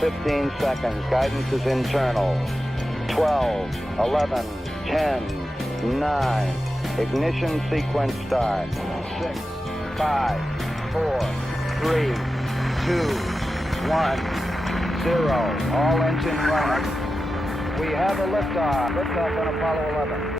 minute, 15 seconds. Guidance is internal. 12, 11, 10, 9. Ignition sequence start. 6, 5, 4, 3, 2, 1, 0. All engine running. We have a liftoff. Liftoff on Apollo 11.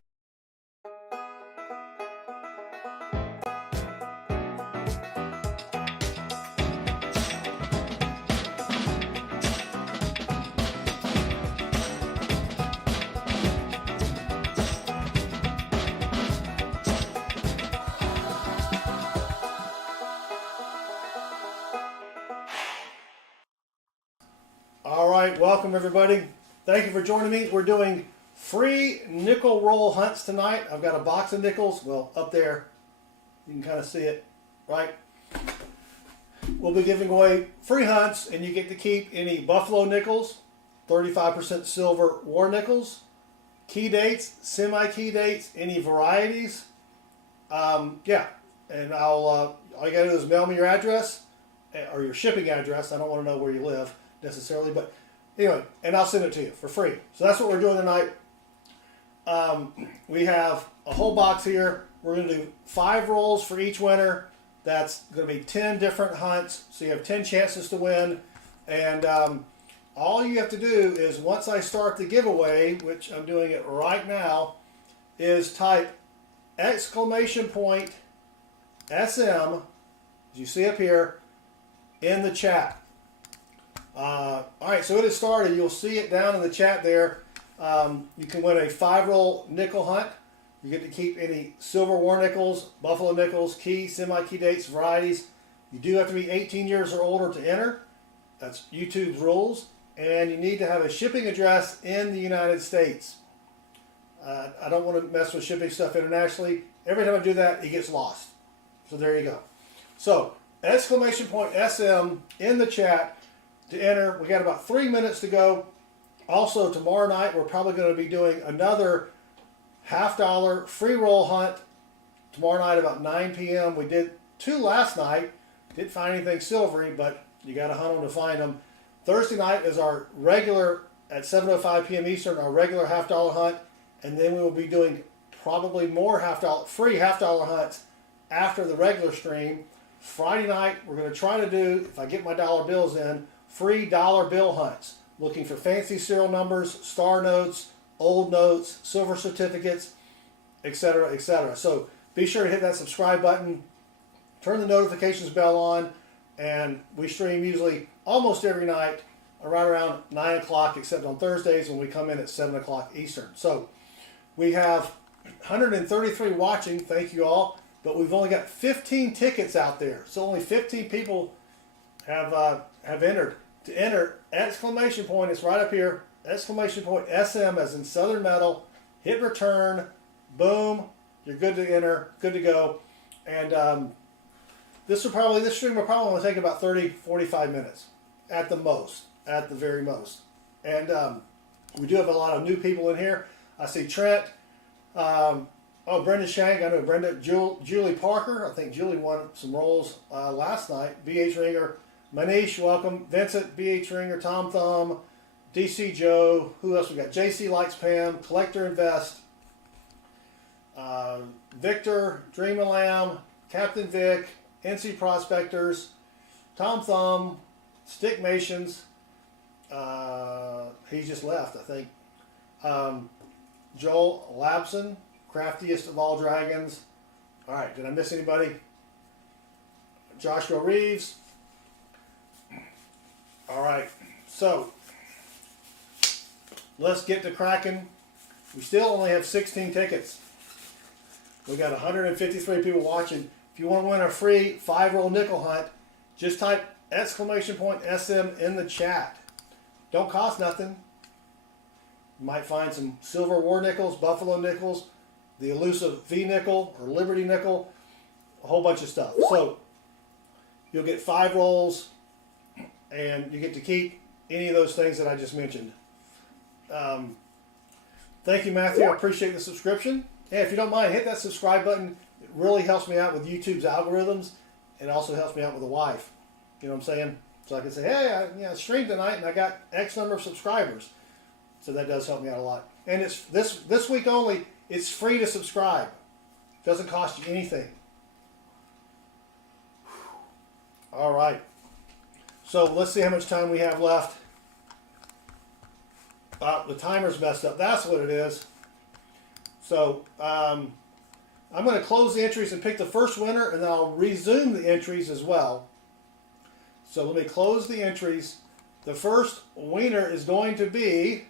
All right, welcome everybody. Thank you for joining me. We're doing free nickel roll hunts tonight. I've got a box of nickels, well, up there. You can kind of see it, right? We'll be giving away free hunts, and you get to keep any buffalo nickels, 35% silver war nickels, key dates, semi-key dates, any varieties. Yeah, and all you gotta do is mail me your address or your shipping address. I don't want to know where you live necessarily, but anyway, and I'll send it to you for free. So that's what we're doing tonight. We have a whole box here. We're going to do 5 rolls for each winner. That's going to be 10 different hunts, so you have 10 chances to win. And all you have to do is, once I start the giveaway, which I'm doing it right now, is type exclamation point SM, as you see up here, in the chat. All right, so it has started. You'll see it down in the chat there. You can win a 5-roll nickel hunt. You get to keep any silver war nickels, buffalo nickels, key, semi-key dates, varieties. You do have to be 18 years or older to enter. That's YouTube's rules. And you need to have a shipping address in the United States. I don't want to mess with shipping stuff internationally. Every time I do that, it gets lost. So there you go. So exclamation point SM in the chat to enter. We got about 3 minutes to go. Also, tomorrow night we're probably going to be doing another $half free roll hunt tomorrow night about 9 p.m. We did 2 last night. Didn't find anything silvery, but you got to hunt them to find them. Thursday night is our regular, at 7:05 p.m. Eastern, our regular $half hunt, and then we will be doing probably more free $half hunts after the regular stream. Friday night we're going to try to do, if I get my dollar bills in, free dollar bill hunts, looking for fancy serial numbers, star notes, old notes, silver certificates, etc., etc. So be sure to hit that subscribe button, turn the notifications bell on, and we stream usually almost every night right around 9 o'clock, except on Thursdays when we come in at 7 o'clock Eastern. So we have 133 watching, thank you all, but we've only got 15 tickets out there. So only 15 people have entered. To enter, exclamation point, it's right up here, exclamation point SM as in Southern Metal, hit return, boom, you're good to enter, good to go. And this stream will probably only take about 30-45 minutes at the most, at the very most. And we do have a lot of new people in here. I see Trent, Brenda Shank, I know Brenda, Julie Parker, I think Julie won some rolls last night, BH Ringer, Manish, welcome. Vincent, BH Ringer, Tom Thumb, DC Joe. Who else we got? JC Likes Pam, Collector Invest, Victor, Dream of Lamb, Captain Vic, NC Prospectors, Tom Thumb, Stick Mations. He just left, I think. Joel Labson, Craftiest of All Dragons. All right, did I miss anybody? Joshua Reeves. All right, so let's get to cracking. We still only have 16 tickets. We got 153 people watching. If you want to win a free 5-roll nickel hunt, just type exclamation point SM in the chat. Don't cost nothing. You might find some silver war nickels, buffalo nickels, the elusive V nickel or Liberty nickel, a whole bunch of stuff. So you'll get 5 rolls, and you get to keep any of those things that I just mentioned. Thank you, Matthew. I appreciate the subscription. And if you don't mind, hit that subscribe button. really helps me out with YouTube's algorithms. It also helps me out with the wife. You know what I'm saying? So I can say, hey, I streamed tonight and I got X number of subscribers. So that does help me out a lot. And it's this week only. It's free to subscribe. Doesn't cost you anything. All right. So let's see how much time we have left. The timer's messed up. That's what it is. So I'm going to close the entries and pick the first winner, and then I'll resume the entries as well. So let me close the entries. The first winner is going to be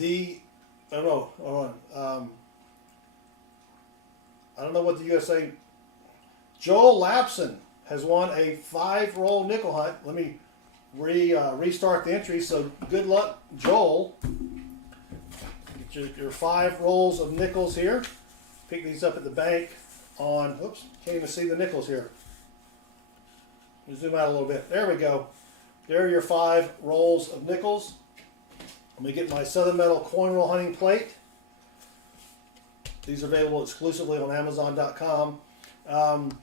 I don't know. Hold on. I don't know what the USA. Joel Lapson has won a 5-roll nickel hunt. Let me restart the entry. So good luck, Joel. Get your 5 rolls of nickels here. Pick these up at the bank on. Oops, can't even see the nickels here. Zoom out a little bit. There we go. There are your 5 rolls of nickels. Let me get my Southern Metal coin roll hunting plate. These are available exclusively on amazon.com. And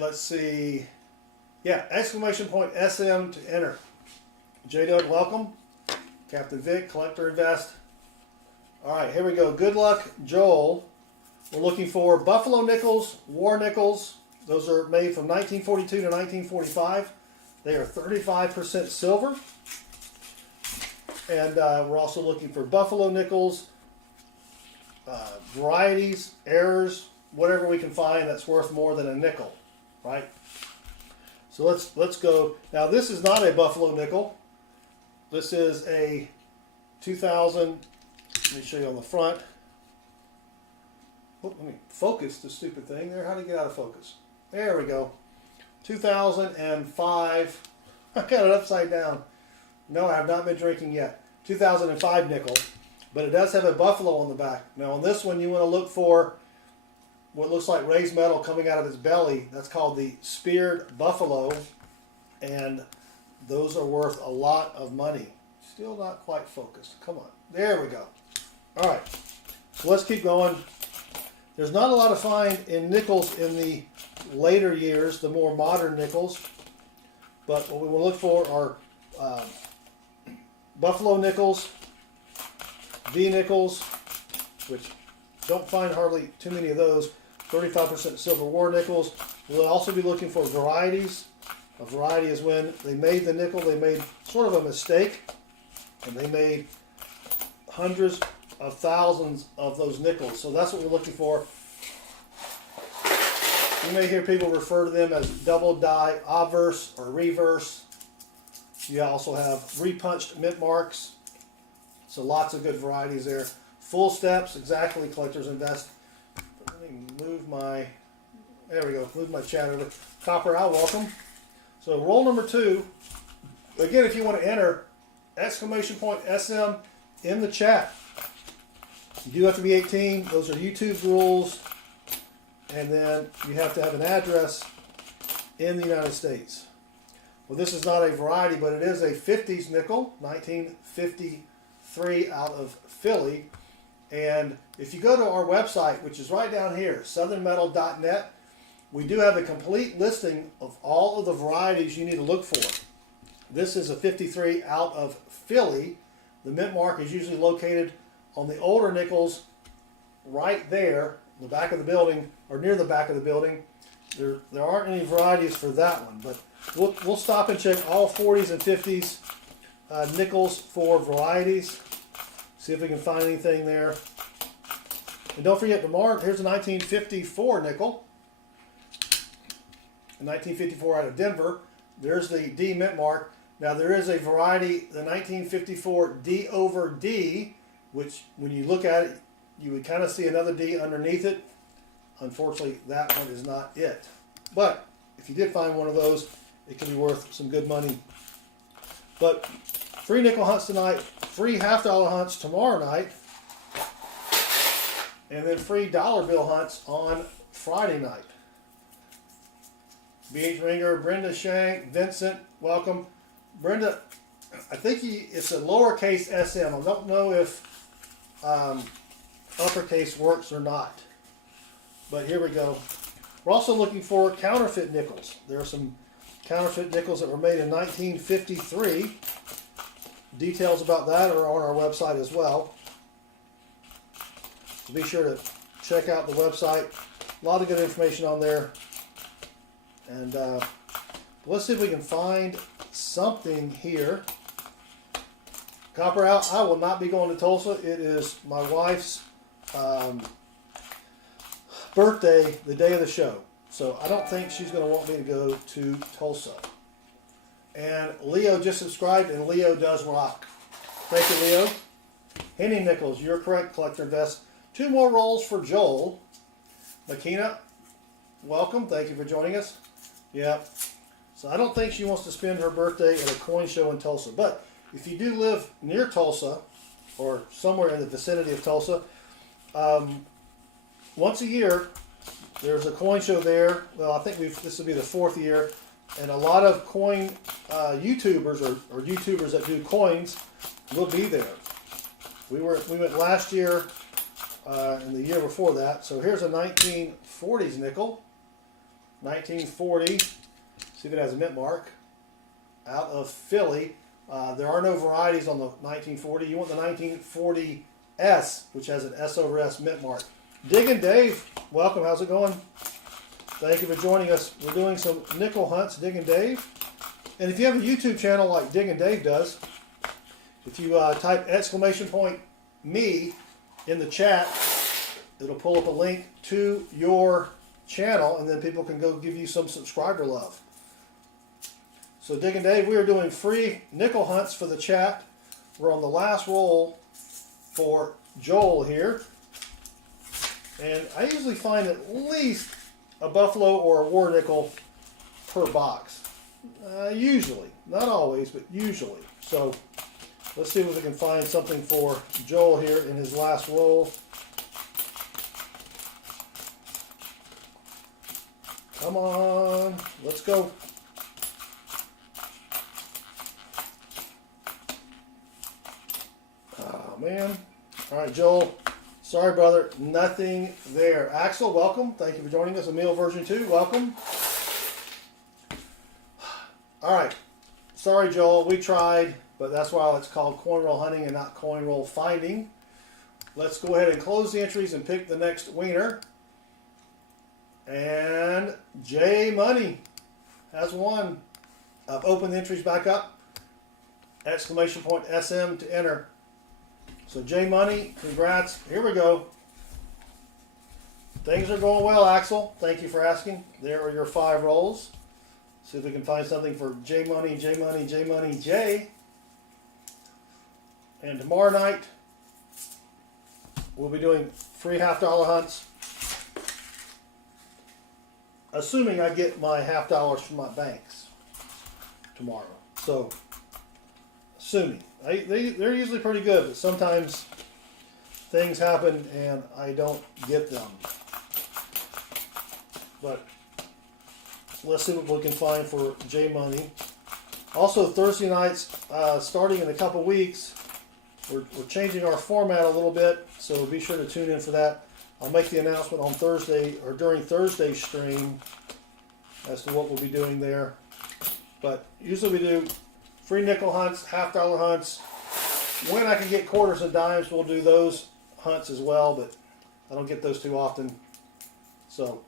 let's see. Yeah, exclamation point SM to enter. J-Dog, welcome. Captain Vic, Collector Invest. All right, here we go. Good luck, Joel. We're looking for Buffalo nickels, war nickels. Those are made from 1942 to 1945. They are 35% silver. And we're also looking for Buffalo nickels, varieties, errors, whatever we can find that's worth more than a nickel, right? So let's go. Now this is not a Buffalo nickel. This is a 2000. Let me show you on the front. Oh, let me focus the stupid thing there. How do you get out of focus? There we go. 2005. I got it upside down. No, I have not been drinking yet. 2005 nickel, but it does have a buffalo on the back. Now on this one, you want to look for what looks like raised metal coming out of its belly. That's called the speared buffalo, and those are worth a lot of money. Still not quite focused. Come on. There we go. All right. So let's keep going. There's not a lot to find in nickels in the later years, the more modern nickels, but what we will look for are Buffalo nickels, V nickels, which don't find hardly too many of those, 35% silver war nickels. We'll also be looking for varieties. A variety is when they made the nickel, they made sort of a mistake, and they made hundreds of thousands of those nickels. So that's what we're looking for. You may hear people refer to them as double die, obverse, or reverse. You also have repunched mint marks. So lots of good varieties there. Full steps, exactly, Collectors Invest. Let me move my, there we go, move my chat over. Copper Owl, welcome. So roll number 2. Again, if you want to enter, exclamation point SM in the chat. You do have to be 18. Those are YouTube rules. And then you have to have an address in the United States. Well, this is not a variety, but it is a 50s nickel, 1953 out of Philly. And if you go to our website, which is right down here, southernmetal.net, we do have a complete listing of all of the varieties you need to look for. This is a 53 out of Philly. The mint mark is usually located on the older nickels right there, in the back of the building, or near the back of the building. There aren't any varieties for that one, but we'll stop and check all 40s and 50s nickels for varieties. See if we can find anything there. And don't forget tomorrow, here's a 1954 nickel. A 1954 out of Denver. There's the D mint mark. Now there is a variety, the 1954 D over D, which when you look at it, you would kind of see another D underneath it. Unfortunately, that one is not it. But if you did find one of those, it can be worth some good money. But free nickel hunts tonight, free $50 hunts tomorrow night, and then free dollar bill hunts on Friday night. BH Ringer, Brenda Shank, Vincent, welcome. Brenda, I think it's a lowercase SM. I don't know if uppercase works or not. But here we go. We're also looking for counterfeit nickels. There are some counterfeit nickels that were made in 1953. Details about that are on our website as well. So be sure to check out the website. A lot of good information on there. And let's see if we can find something here. Copper out. I will not be going to Tulsa. It is my wife's birthday, the day of the show. So I don't think she's going to want me to go to Tulsa. And Leo just subscribed, and Leo does rock. Thank you, Leo. Henny Nichols, you're correct, Collector Invest. 2 more rolls for Joel. Makina, welcome. Thank you for joining us. Yeah. So I don't think she wants to spend her birthday at a coin show in Tulsa. But if you do live near Tulsa or somewhere in the vicinity of Tulsa, once a year there's a coin show there. Well, I think this will be the 4th year, and a lot of coin YouTubers or YouTubers that do coins will be there. We went last year and the year before that. So here's a 1940s nickel, 1940. See if it has a mint mark. Out of Philly. There are no varieties on the 1940. You want the 1940S, which has an S over S mint mark. Diggin' Dave, welcome. How's it going? Thank you for joining us. We're doing some nickel hunts, Diggin' Dave. And if you have a YouTube channel like Diggin' Dave does, if you type !me in the chat, it'll pull up a link to your channel, and then people can go give you some subscriber love. So Diggin' Dave, we are doing free nickel hunts for the chat. We're on the last roll for Joel here. And I usually find at least a buffalo or a war nickel per box. Usually. Not always, but usually. So let's see if we can find something for Joel here in his last roll. Come on. Let's go. Oh, man. All right, Joel. Sorry, brother. Nothing there. Axel, welcome. Thank you for joining us. Emil version 2, welcome. All right. Sorry, Joel. We tried, but that's why it's called coin roll hunting and not coin roll finding. Let's go ahead and close the entries and pick the next wiener. And J Money has won. I've opened the entries back up. Exclamation point SM to enter. So J Money, congrats. Here we go. Things are going well, Axel. Thank you for asking. There are your 5 rolls. See if we can find something for J Money, J Money, J Money, J. And tomorrow night, we'll be doing free $half hunts. Assuming I get my $half from my banks tomorrow. So, assuming. They're usually pretty good, but sometimes things happen and I don't get them. But let's see what we can find for J Money. Also, Thursday nights, starting in a couple weeks, we're changing our format a little bit, so be sure to tune in for that. I'll make the announcement on Thursday or during Thursday's stream as to what we'll be doing there. But usually we do free nickel hunts, $half hunts. When I can get quarters and dimes, we'll do those hunts as well, but I don't get those too often. So,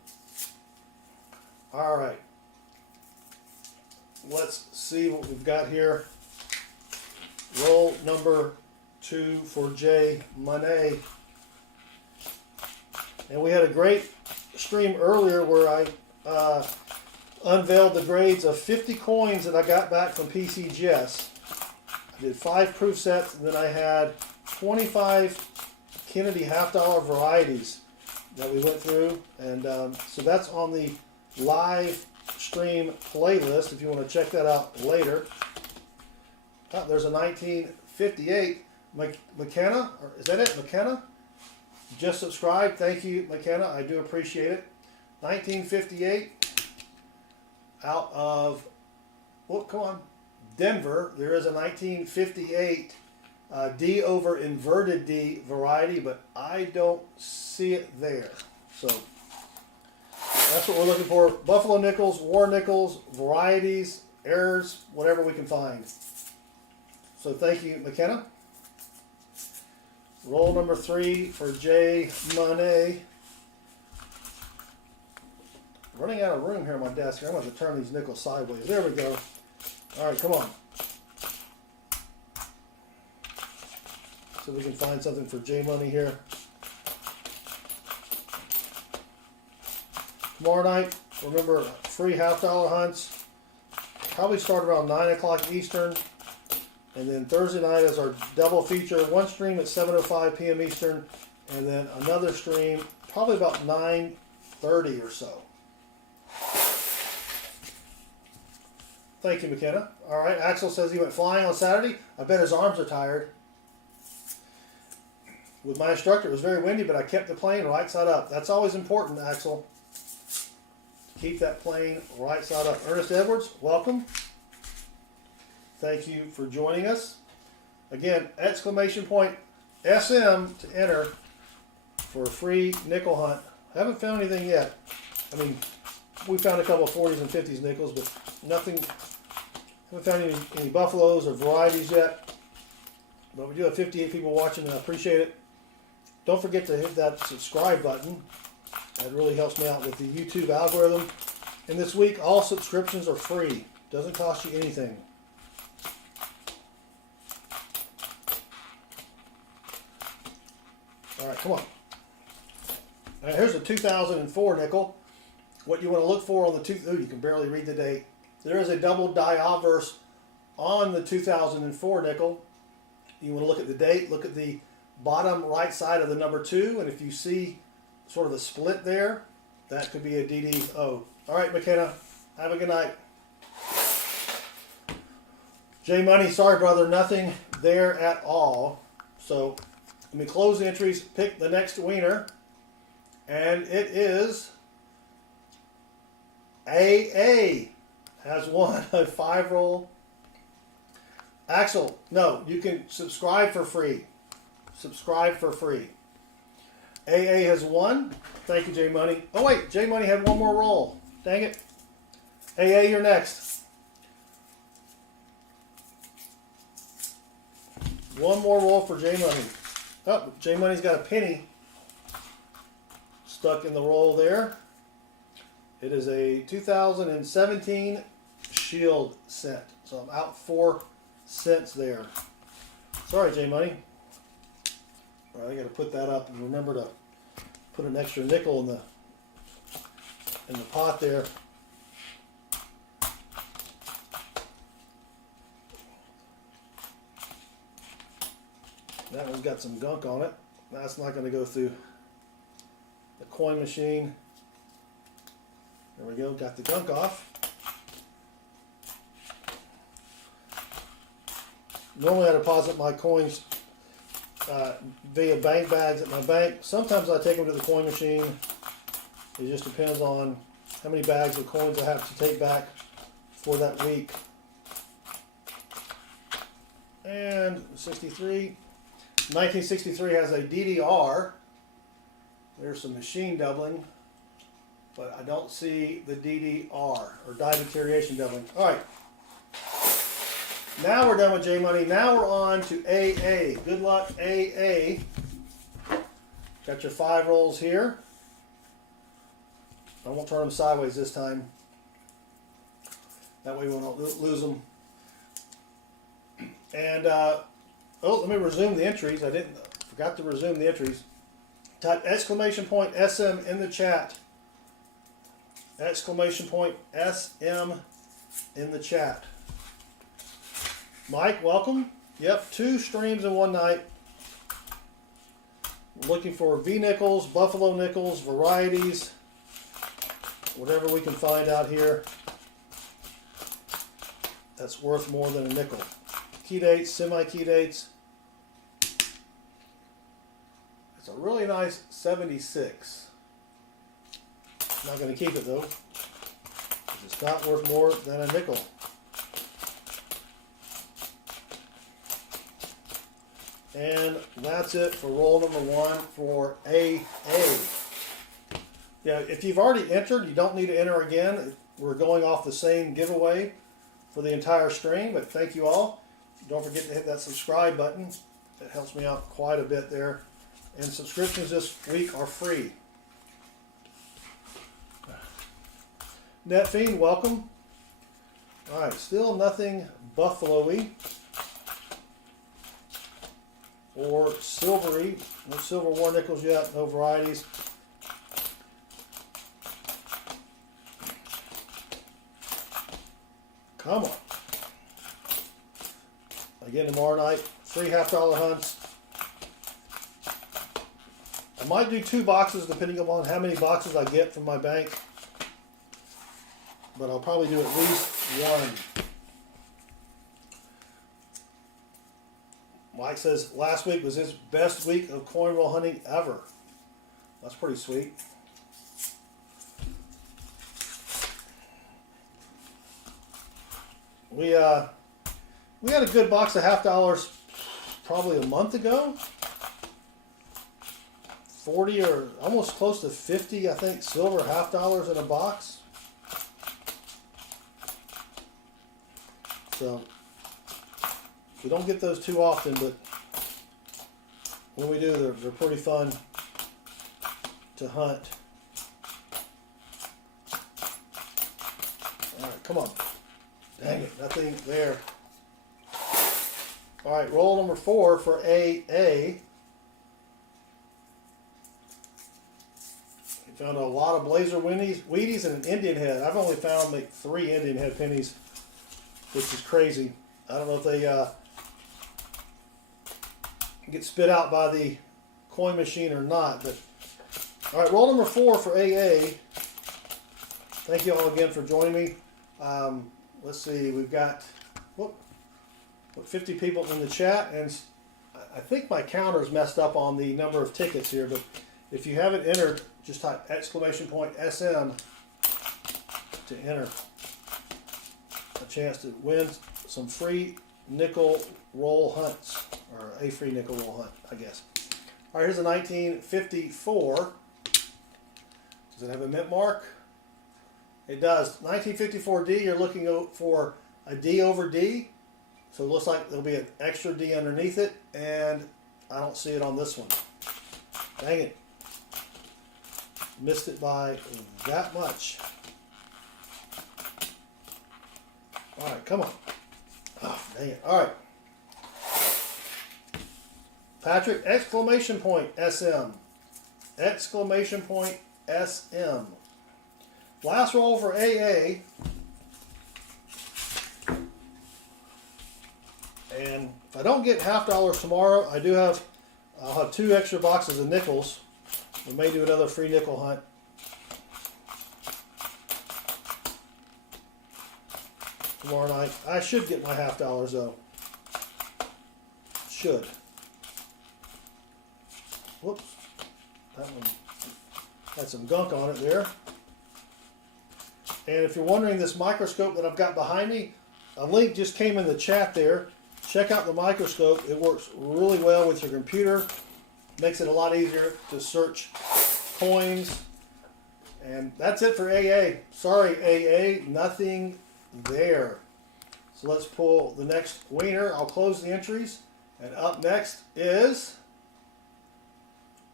all right. Let's see what we've got here. Roll number 2 for J Money. And we had a great stream earlier where I unveiled the grades of 50 coins that I got back from PCGS. I did 5 proof sets, and then I had 25 Kennedy $half varieties that we went through. And so that's on the live stream playlist if you want to check that out later. Oh, there's a 1958 McKenna, or is that it, McKenna? Just subscribed. Thank you, McKenna. I do appreciate it. 1958 out of, oh, come on, Denver. There is a 1958 D over inverted D variety, but I don't see it there. So That's what we're looking for. Buffalo nickels, war nickels, varieties, errors, whatever we can find. So thank you, McKenna. Roll number 3 for J Money. Running out of room here on my desk. I'm going to have to turn these nickels sideways. There we go. All right, come on. So we can find something for J Money here. Tomorrow night, remember, free $half-dollar hunts. Probably start around 9 o'clock Eastern. And then Thursday night is our double feature. One stream at 7:05 p.m. Eastern. And then another stream probably about 9:30 or so. Thank you, McKenna. All right, Axel says he went flying on Saturday. I bet his arms are tired. With my instructor, it was very windy, but I kept the plane right side up. That's always important, Axel. Keep that plane right side up. Ernest Edwards, welcome. Thank you for joining us. Again, exclamation point SM to enter for a free nickel hunt. Haven't found anything yet. I mean, we found a couple of 40s and 50s nickels, but nothing. Haven't found any buffaloes or varieties yet. But we do have 58 people watching, and I appreciate it. Don't forget to hit that subscribe button. That really helps me out with the YouTube algorithm. And this week, all subscriptions are free. Doesn't cost you anything. All right, come on. All right, here's a 2004 nickel. What you want to look for on the you can barely read the date. There is a double die obverse on the 2004 nickel. You want to look at the date, look at the bottom right side of the number 2, and if you see sort of a split there, that could be a DDO. All right, McKenna, have a good night. J Money, sorry brother, nothing there at all. So let me close the entries, pick the next wiener, and it is AA. Has won a 5-roll. Axel, no, you can subscribe for free. Subscribe for free. AA has won. Thank you, J Money. Oh wait, J Money had one more roll. Dang it. AA, you're next. One more roll for J Money. Oh, J Money's got a penny stuck in the roll there. It is a 2017 Shield cent. So I'm out 4 cents there. Sorry, J Money. All right, I got to put that up and remember to put an extra nickel in the pot there. That one's got some gunk on it. That's not going to go through the coin machine. There we go, got the gunk off. Normally I deposit my coins via bank bags at my bank. Sometimes I take them to the coin machine. It just depends on how many bags of coins I have to take back for that week. And 63. 1963 has a DDR. There's some machine doubling. But I don't see the DDR, or die deterioration doubling. All right. Now we're done with J Money. Now we're on to AA. Good luck, AA. Got your 5 rolls here. I won't turn them sideways this time. That way we won't lose them. And, let me resume the entries. Forgot to resume the entries. Type exclamation point SM in the chat. Exclamation point SM in the chat. Mike, welcome. Yep, 2 streams in one night. We're looking for V-nickels, buffalo nickels, varieties, whatever we can find out here that's worth more than a nickel. Key dates, semi-key dates. It's a really nice 76. Not going to keep it though. It's not worth more than a nickel. And that's it for roll number 1 for AA. Yeah, Yeah, if you've already entered, you don't need to enter again. We're going off the same giveaway for the entire stream, but thank you all. Don't forget to hit that subscribe button. That helps me out quite a bit there. And subscriptions this week are free. NetFiend, welcome. All right, still nothing buffalo-y or silvery. No silver war nickels yet, no varieties. Come on. Again tomorrow night, free $half hunts. I might do 2 boxes depending upon how many boxes I get from my bank. But I'll probably do at least 1. Mike says last week was his best week of coin roll hunting ever. That's pretty sweet. We had a good box of $half probably a month ago. 40 or almost close to 50, I think, silver $half in a box. So we don't get those too often, but when we do, they're pretty fun to hunt. All right, come on. Dang it, nothing there. All right, roll number 4 for AA. We found a lot of blazer Wheaties and an Indian head. I've only found like 3 Indian head pennies, which is crazy. I don't know if they get spit out by the coin machine or not. But all right, roll number 4 for AA. Thank you all again for joining me. Let's see, we've got 50 people in the chat, and I think my counter's messed up on the number of tickets here. But if you haven't entered, just type !SM to enter a chance to win some free nickel roll hunts, or a free nickel roll hunt, I guess. All right, here's a 1954. Does it have a mint mark? It does. 1954D, you're looking for a D over D. So it looks like there'll be an extra D underneath it, and I don't see it on this one. Dang it. Missed it by that much. All right, come on. Oh, dang it. All right. Patrick, exclamation point SM. Exclamation point SM. Last roll for AA. And if I don't get $half tomorrow, I'll have 2 extra boxes of nickels. We may do another free nickel hunt. Tomorrow night. I should get my $half though. Should. Whoops. That one had some gunk on it there. And if you're wondering, this microscope that I've got behind me, a link just came in the chat there. Check out the microscope. It works really well with your computer. Makes it a lot easier to search coins. And that's it for AA. Sorry, AA, nothing there. So let's pull the next wiener. I'll close the entries. And up next is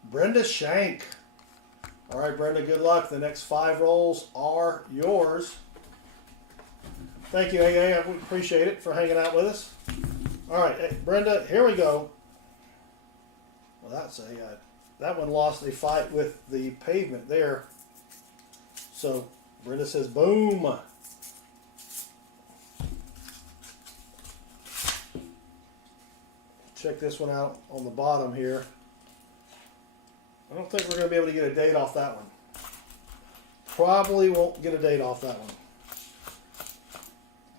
Brenda Shank. All right, Brenda, good luck. The next 5 rolls are yours. Thank you, AA. I appreciate it for hanging out with us. All right, Brenda, here we go. Well, that's that one lost a fight with the pavement there. So Brenda says, boom. Check this one out on the bottom here. I don't think we're going to be able to get a date off that one. Probably won't get a date off that one.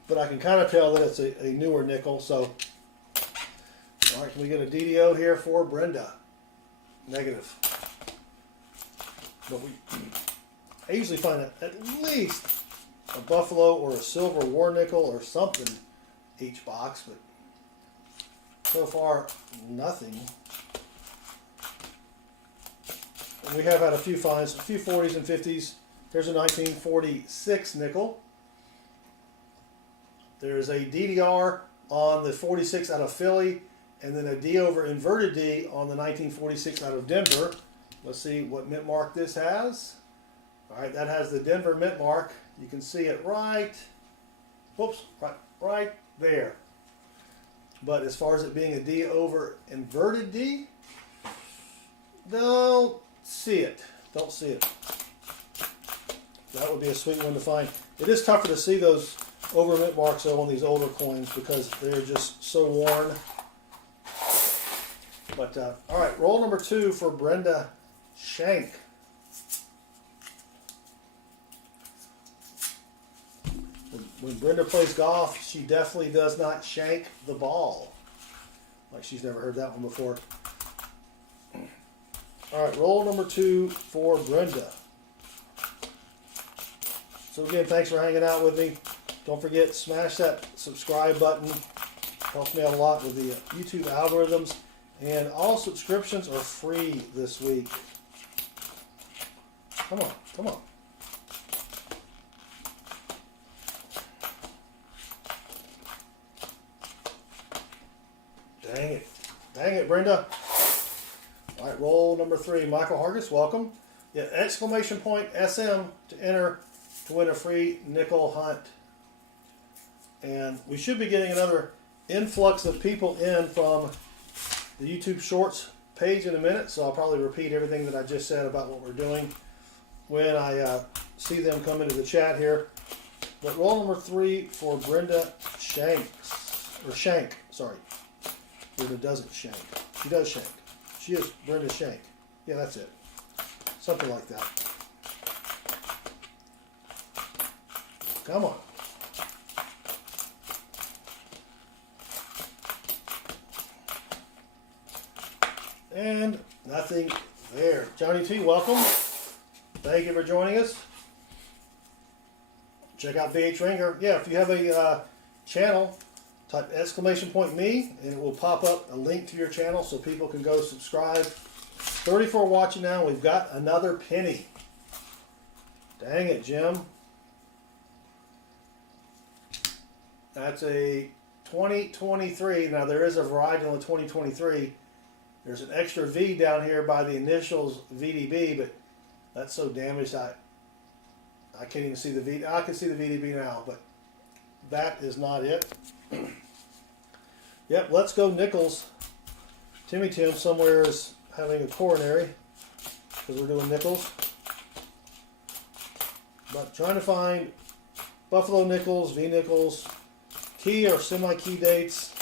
But I can kind of tell that it's a newer nickel, so. All right, can we get a DDO here for Brenda? Negative. But I usually find at least a buffalo or a silver war nickel or something each box, but so far nothing. we have had a few finds, a few 40s and 50s. Here's a 1946 nickel. There's a DDR on the 46 out of Philly, and then a D over inverted D on the 1946 out of Denver. Let's see what mint mark this has. All right, that has the Denver mint mark. You can see it right, whoops, right there. But as far as it being a D over inverted D, don't see it. Don't see it. That would be a sweet one to find. It is tougher to see those over mint marks though on these older coins because they're just so worn. But all right, roll number 2 for Brenda Shank. When Brenda plays golf, she definitely does not shank the ball. Like she's never heard that one before. All right, roll number 2 for Brenda. So again, thanks for hanging out with me. Don't forget, smash that subscribe button. Helps me out a lot with the YouTube algorithms. And all subscriptions are free this week. Come on, come on. Dang it. Dang it, Brenda. All right, roll number 3. Michael Hargis, welcome. Yeah, exclamation point SM to enter to win a free nickel hunt. And we should be getting another influx of people in from the YouTube Shorts page in a minute, so I'll probably repeat everything that I just said about what we're doing when I see them come into the chat here. But roll number 3 for Brenda Shanks, or Shank, sorry. Brenda doesn't shank. She does shank. She is Brenda Shank. Yeah, that's it. Something like that. Come on. And nothing there. Johnny T, welcome. Thank you for joining us. Check out VH Ringer. Yeah, if you have a channel, type exclamation point me, and it will pop up a link to your channel so people can go subscribe. 34 watching now. We've got another penny. Dang it, Jim. That's a 2023. Now there is a variety on the 2023. There's an extra V down here by the initials VDB, but that's so damaged I can't even see the V. I can see the VDB now, but that is not it. Yep, let's go nickels. Timmy Tim somewhere is having a coronary because we're doing nickels. But trying to find Buffalo nickels, V nickels, key or semi-key dates,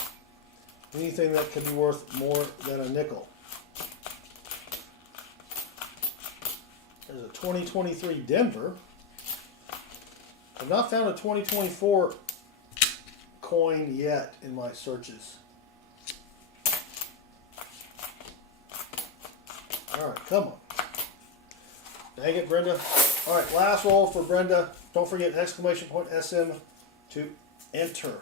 anything that could be worth more than a nickel. There's a 2023 Denver. I've not found a 2024 coin yet in my searches. All right, come on. Dang it, Brenda. All right, last roll for Brenda. Don't forget exclamation point SM to enter.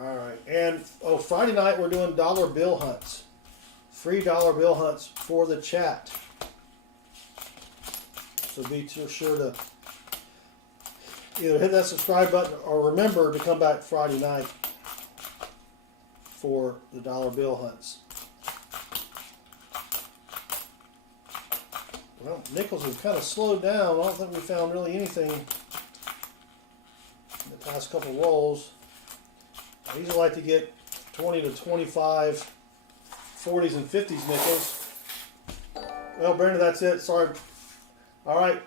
All right, and Friday night we're doing dollar bill hunts. Free dollar bill hunts for the chat. So be sure to either hit that subscribe button or remember to come back Friday night for the dollar bill hunts. Well, nickels have kind of slowed down. I don't think we found really anything in the past couple rolls. I usually like to get 20 to 25 40s and 50s nickels. Well, Brenda, that's it. Sorry. All right.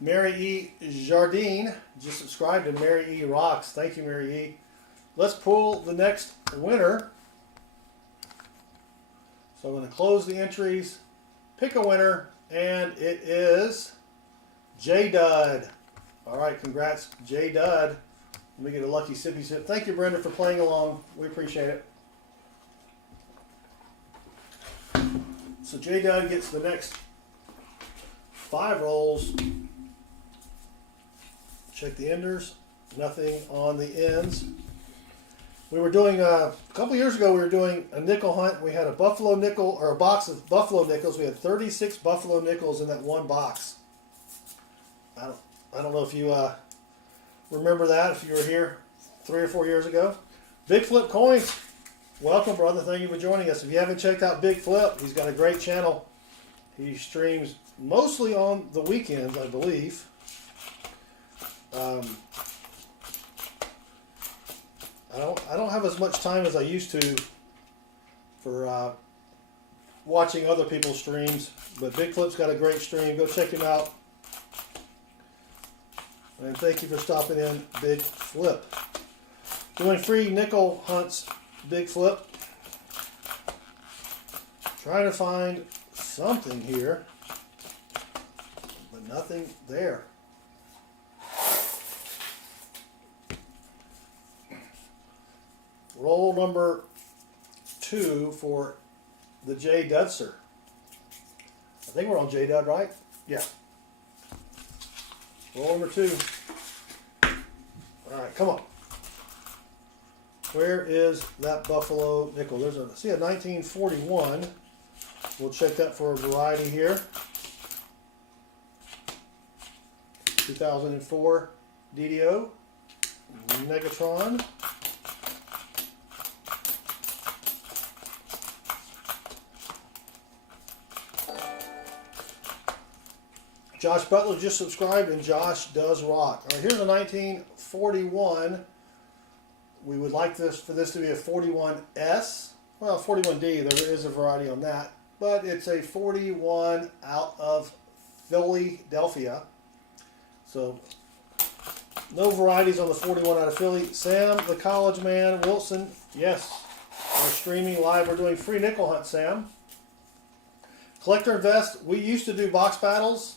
Mary E. Jardine just subscribed to Mary E. Rocks. Thank you, Mary E. Let's pull the next winner. So I'm going to close the entries, pick a winner, and it is J Dud. All right, congrats, J Dud. Let me get a lucky sippy sip. Thank you, Brenda, for playing along. We appreciate it. So J Dud gets the next 5 rolls. Check the enders. Nothing on the ends. We were doing a couple years ago. We were doing a nickel hunt. We had a buffalo nickel, or a box of buffalo nickels. We had 36 buffalo nickels in that one box. I don't know if you remember that, if you were here 3 or 4 years ago. Big Flip Coins, welcome, brother. Thank you for joining us. If you haven't checked out Big Flip, he's got a great channel. He streams mostly on the weekends, I believe. I don't have as much time as I used to for watching other people's streams, but Big Flip's got a great stream. Go check him out. And thank you for stopping in, Big Flip. Doing free nickel hunts, Big Flip. Trying to find something here, but nothing there. Roll number 2 for the J Dudster. I think we're on J Dud, right? Yeah. Roll number 2. All right, come on. Where is that buffalo nickel? There's a, see, a 1941. We'll check that for a variety here. 2004 DDO, Negatron. Josh Butler just subscribed, and Josh does rock. All right, here's a 1941. We would like this for this to be a 41S. Well, 41D, there is a variety on that, but it's a 41 out of Philadelphia. So no varieties on the 41 out of Philly. Sam, the college man, Wilson, yes, we're streaming live. We're doing free nickel hunt, Sam. Collector Invest, we used to do box battles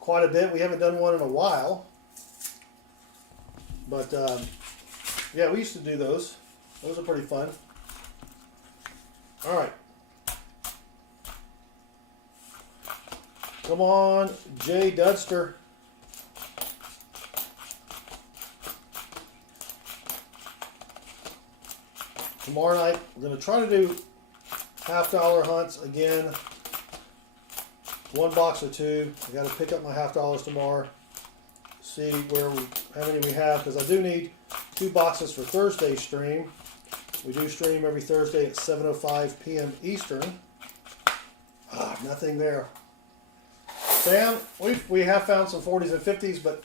quite a bit. We haven't done one in a while. But, yeah, we used to do those. Those are pretty fun. All right. Come on, Jay Dudster. Tomorrow night, we're going to try to do $half-dollar hunts again. 1 box or 2. I got to pick up my $half-dollars tomorrow. See how many we have, because I do need 2 boxes for Thursday's stream. We do stream every Thursday at 7:05 p.m. Eastern. Nothing there. Sam, we have found some 40s and 50s, but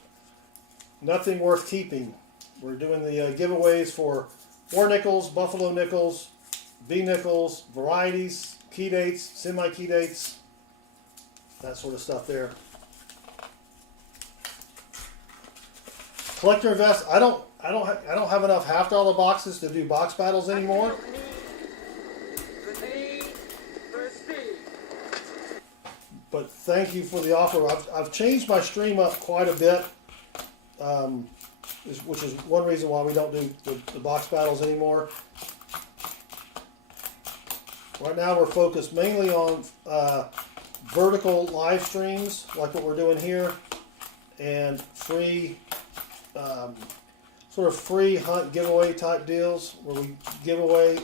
nothing worth keeping. We're doing the giveaways for war nickels, buffalo nickels, B nickels, varieties, key dates, semi-key dates, that sort of stuff there. Collector Invest, I don't have enough $half-dollar boxes to do box battles anymore. But thank you for the offer. I've changed my stream up quite a bit, which is one reason why we don't do the box battles anymore. Right now we're focused mainly on vertical live streams, like what we're doing here, and free, sort of free hunt giveaway type deals where we give away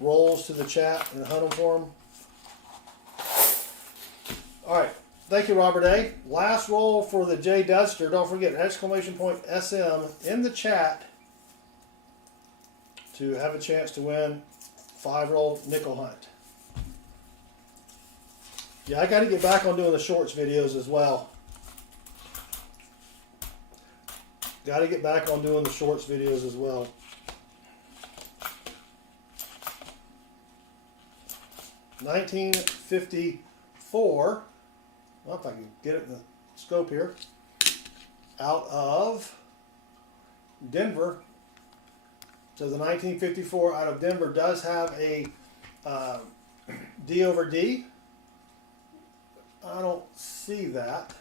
rolls to the chat and hunt them for them. All right, thank you, Robert A. Last roll for the J Dudster. Don't forget, !SM in the chat to have a chance to win 5-roll nickel hunt. Yeah, I got to get back on doing the shorts videos as well. Got to get back on doing the shorts videos as well. $19.54. Well, if I can get it in the scope here. Out of Denver. So the 1954 out of Denver does have a D over D. I don't see that.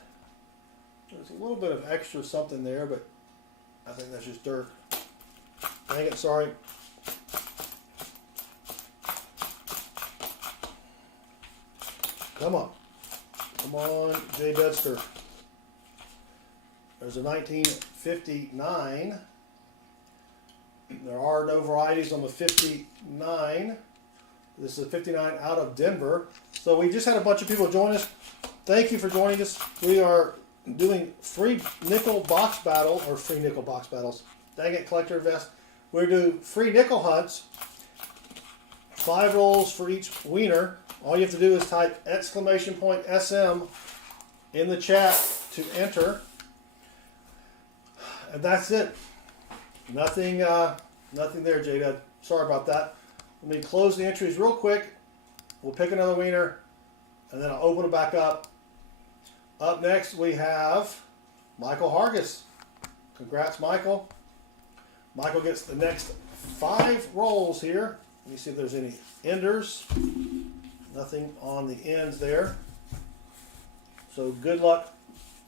There's a little bit of extra something there, but I think that's just dirt. Dang it, sorry. Come on. Come on, J Dudster. There's a 1959 There are no varieties on the 59. This is a 59 out of Denver. So we just had a bunch of people join us. Thank you for joining us. We are doing free nickel box battle, or free nickel box battles. Dang it, collector invest. We're doing free nickel hunts. 5 rolls for each wiener. All you have to do is type !SM in the chat to enter. And that's it. Nothing there, Jada. Sorry about that. Let me close the entries real quick. We'll pick another wiener, and then I'll open it back up. Up next, we have Michael Hargis. Congrats, Michael. Michael gets the next 5 rolls here. Let me see if there's any enders. Nothing on the ends there. So good luck,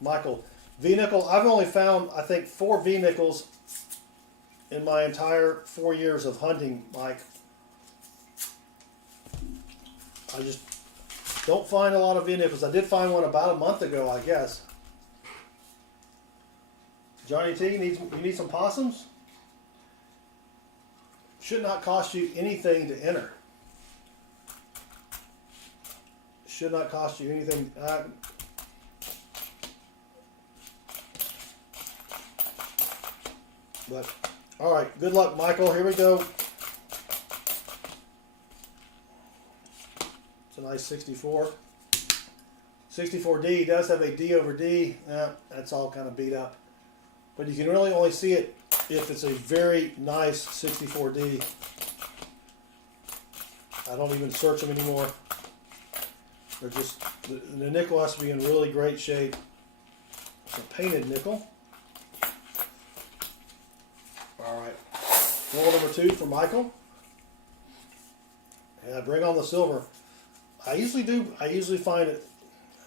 Michael. V-nickel, I've only found, I think, 4 V-nickels in my entire 4 years of hunting, Mike. I just don't find a lot of V-nickels. I did find one about a month ago, I guess. Johnny T, you need some possums? Should not cost you anything to enter. Should not cost you anything. But, all right, good luck, Michael. Here we go. It's a nice 64. 64D does have a D over D. That's all kind of beat up. But you can really only see it if it's a very nice 64D. I don't even search them anymore. They're just, the nickel has to be in really great shape. It's a painted nickel. All right, roll number 2 for Michael. Yeah, bring on the silver. I usually find it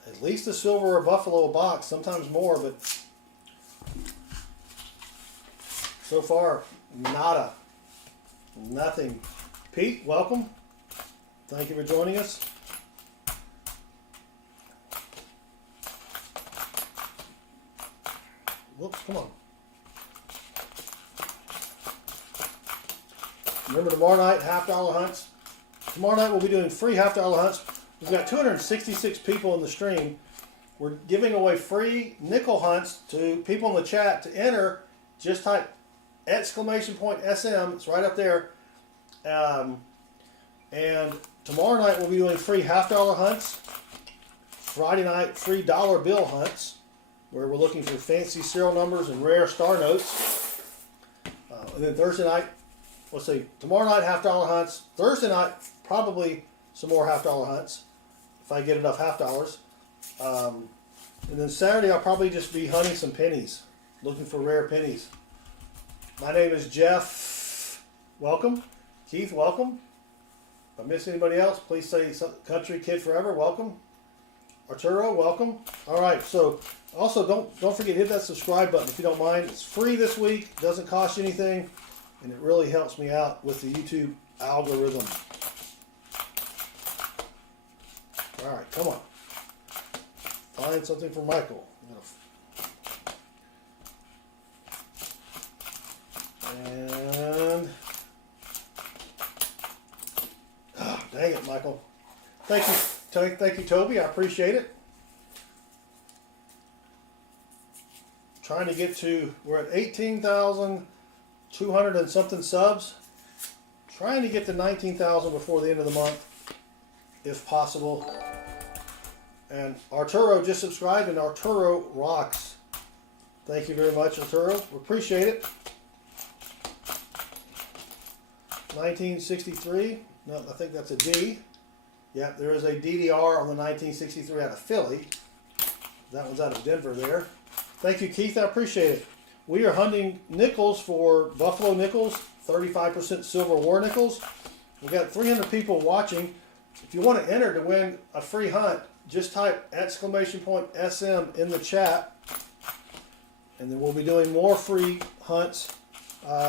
at least a silver or a buffalo a box, sometimes more, but so far, nada. Nothing. Pete, welcome. Thank you for joining us. Whoops, come on. Remember tomorrow night, $half hunts. Tomorrow night we'll be doing free $half hunts. We've got 266 people in the stream. We're giving away free nickel hunts to people in the chat. To enter, just type !SM. It's right up there. And tomorrow night we'll be doing free $half hunts. Friday night, free dollar bill hunts, where we're looking for fancy serial numbers and rare star notes. And then Thursday night, let's see, tomorrow night $half hunts. Thursday night, probably some more $half hunts, if I get enough $half. And then Saturday, I'll probably just be hunting some pennies, looking for rare pennies. My name is Jeff. Welcome. Keith, welcome. If I miss anybody else, please say Country Kid Forever. Welcome. Arturo, welcome. All right, so also don't forget to hit that subscribe button if you don't mind. It's free this week, doesn't cost you anything, and it really helps me out with the YouTube algorithm. All right, come on. Find something for Michael. And dang it, Michael. Thank you, Toby. I appreciate it. Trying to get to, we're at 18,200 and something subs. Trying to get to 19,000 before the end of the month, if possible. And Arturo just subscribed, and Arturo rocks. Thank you very much, Arturo. We appreciate it. 1963. No, I think that's a D. Yep, there is a DDR on the 1963 out of Philly. That one's out of Denver there. Thank you, Keith. I appreciate it. We are hunting nickels for buffalo nickels, 35% silver war nickels. We've got 300 people watching. If you want to enter to win a free hunt, just type !SM in the chat. And then we'll be doing more free hunts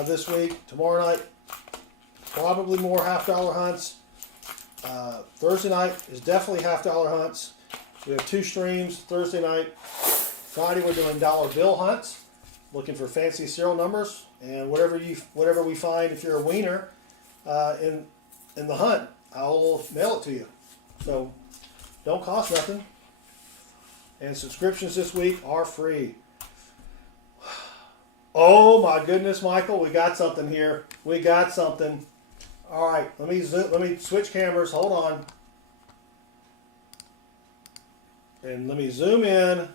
this week. Tomorrow night, probably more $half hunts. Thursday night is definitely $half hunts. We have 2 streams Thursday night. Friday we're doing dollar bill hunts. looking for fancy serial numbers, and whatever we find, if you're a wiener in the hunt, I'll mail it to you. So don't cost nothing. And subscriptions this week are free. Oh my goodness, Michael, we got something here. We got something. All right, let me switch cameras. Hold on. And let me zoom in.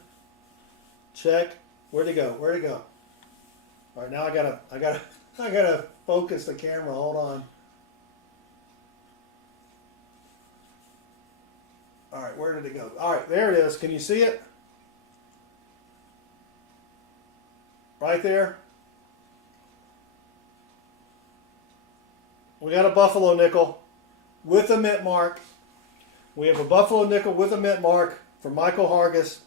Check. Where'd it go? Where'd it go? All right, now I gotta focus the camera. Hold on. All right, where did it go? All right, there it is. Can you see it? Right there. We got a buffalo nickel with a mint mark. We have a buffalo nickel with a mint mark from Michael Hargis.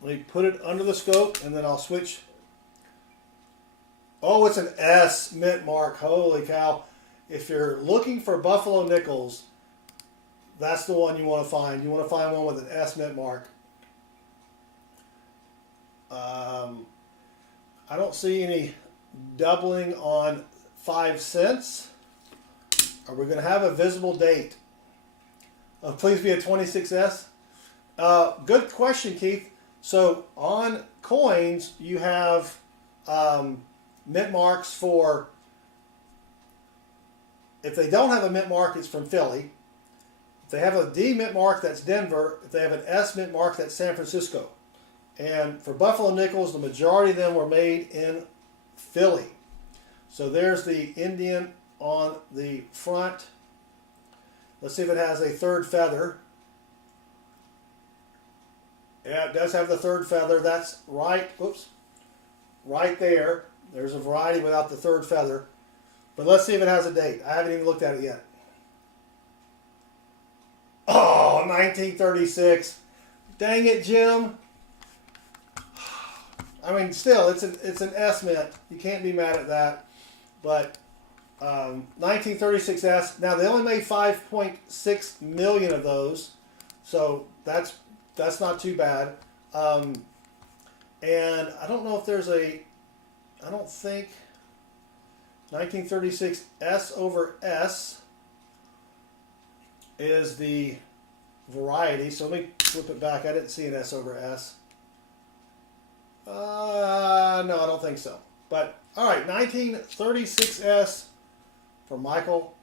Let me put it under the scope, and then I'll switch. Oh, it's an S mint mark. Holy cow. If you're looking for buffalo nickels, that's the one you want to find. You want to find one with an S mint mark. I don't see any doubling on 5 cents. Are we going to have a visible date? Please be a 26S. Good question, Keith. So on coins, you have mint marks for, if they don't have a mint mark, it's from Philly. If they have a D mint mark, that's Denver. If they have an S mint mark, that's San Francisco. And for buffalo nickels, the majority of them were made in Philly. So there's the Indian on the front. Let's see if it has a third feather. Yeah, it does have the third feather. That's right, oops, right there. There's a variety without the third feather. But let's see if it has a date. I haven't even looked at it yet. Oh, 1936. Dang it, Jim. I mean, still, it's an S mint. You can't be mad at that. But 1936S. Now, they only made 5.6 million of those. So that's not too bad. And I don't know if there's I don't think 1936 S over S is the variety. So let me flip it back. I didn't see an S over S. No, I don't think so. But, all right, 1936S for Michael.